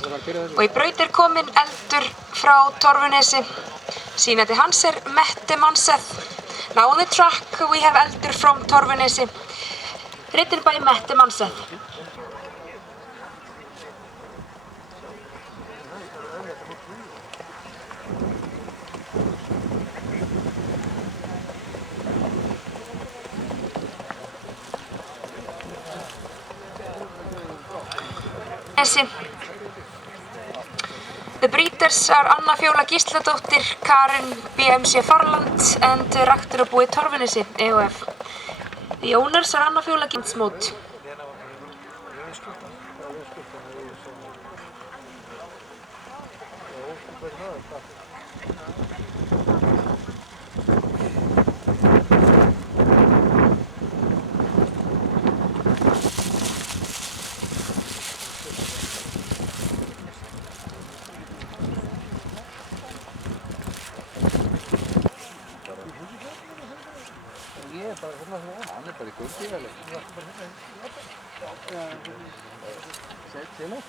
Og í braut kominn eldur frá Torfunesi. Sýnandi hans Mette Manseth. Now on the track we have eldur from Torfunesi. Written by Mette Manseth. The breeders are Anna Fjóla Gísladóttir, Karen BMC Farland and ræktunarbúið Torfunesi EHF. The owners are Anna Fjóla Gísladóttir. Hann bara í göngu vel. Sett til það.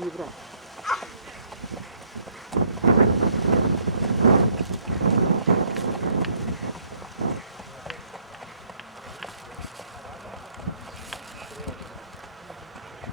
Bra.